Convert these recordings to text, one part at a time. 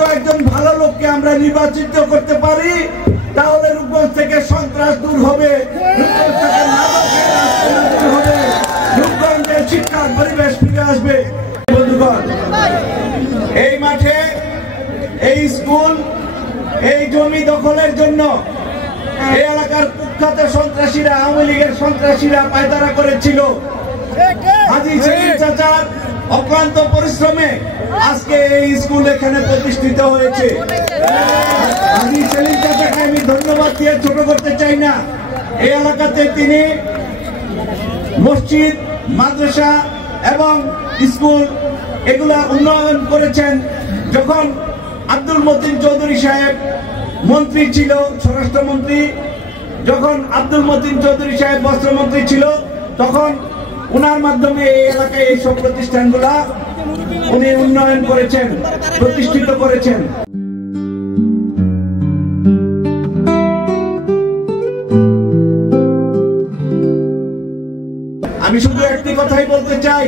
মতো একজন ভালো লোককে আমরা নির্বাচিত করতে পারি, তাহলে রূপগঞ্জ থেকে সন্ত্রাস দূর হবে, রূপগঞ্জ থেকে মাদকের রাজনীতি দূর হবে, রূপগঞ্জের শিক্ষার পরিবেশ ফিরে আসবে। বন্ধুগণ, এই মাঠে, এই স্কুল, এই জমি দখলের জন্য এই এলাকার কুখ্যাত সন্ত্রাসীরা, আওয়ামী লীগের সন্ত্রাসীরা পায়তারা করেছিল। হাজী সেলিম চাচার অক্লান্ত পরিশ্রমে আজকে এই স্কুল এখানে প্রতিষ্ঠিত হয়েছে। হাজী সেলিম চাচাকে আমি ধন্যবাদ দিয়ে ছোট করতে চাই না। এই এলাকাতে তিনি মসজিদ, মাদ্রাসা এবং স্কুল এগুলা উন্নয়ন করেছেন। যখন আব্দুল মতিন চৌধুরী সাহেব মন্ত্রী ছিল, স্বরাষ্ট্রমন্ত্রী, যখন আব্দুল মতিন চৌধুরী সাহেব বস্ত্রমন্ত্রী ছিল, তখন উনার মাধ্যমে এই এলাকায় এইসব প্রতিষ্ঠানগুলা উনি উন্নয়ন করেছেন, প্রতিষ্ঠিত করেছেন। আমি শুধু একটি কথাই বলতে চাই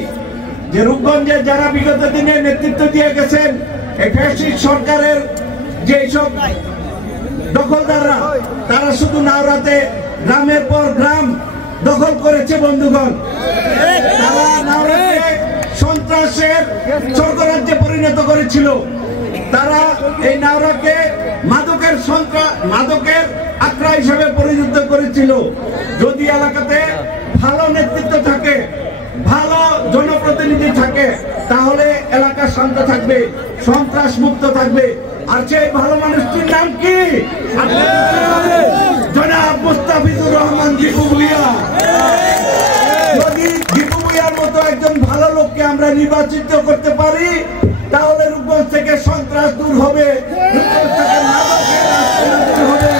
যে রূপগঞ্জে যারা বিগত দিনে নেতৃত্ব দিয়ে গেছেন, এই ফ্যাসিস্ট সরকারের যে সব দখলদাররা, তারা শুধু নাওরাতে গ্রামের পর গ্রাম দখল করেছে। বন্ধুগণ, তারা নাওরাকে সন্ত্রাসের স্বর্গরাজ্যে পরিণত করেছিল। তারা এই নাওরাকে মাদকের আখড়া হিসেবে পরিণত করেছিল। যদি এলাকাতে ভালো নেতৃত্ব থাকে, ভালো জনপ্রতিনিধি থাকে, তাহলে এলাকা শান্ত থাকবে, সন্ত্রাস মুক্ত থাকবে। আর সেই ভালো মানুষটির নাম কি? জনাব মুস্তাফিজুর রহমান দীপু ভূঁইয়া। যদি দীপু ভূঁইয়ার মতো একজন ভালো লোককে আমরা নির্বাচিত করতে পারি, তাহলে রূপগঞ্জ থেকে সন্ত্রাস দূর হবে, রূপগঞ্জ থেকে মাদকের রাজনীতি দূর হবে,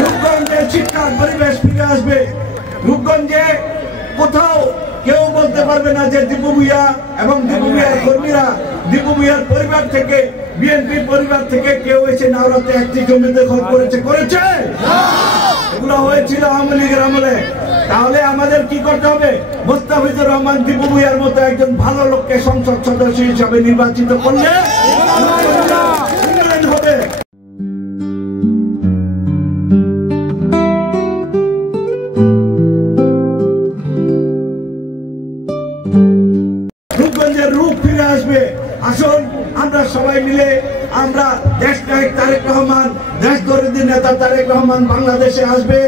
রূপগঞ্জের শিক্ষার পরিবেশ ফিরে আসবে। রূপগঞ্জে কোথাও কেউ বলতে পারবে না যে দীপু ভূঁইয়া এবং দীপু ভূঁইয়ার কর্মীরা, দীপু ভূঁইয়ার পরিবার থেকে, বিএনপি পরিবার থেকে কেউ এসে নাওরাতে একটি জমি দখল করেছে? এগুলো হয়েছিল আওয়ামী লীগের আমলে। তাহলে আমাদের কি করতে হবে? মুস্তাফিজুর রহমান দীপু ভূঁইয়ার মতো একজন ভালো লোককে সংসদ সদস্য হিসাবে নির্বাচিত করলে উন্নয়ন হবে। রূপগঞ্জের রূপ ফিরে আসবে। আসুন আমরা সবাই মিলে আমরা দেশ নায়ক তারেক রহমান, দেশ দরদি নেতা তারেক রহমান বাংলাদেশে আসবে।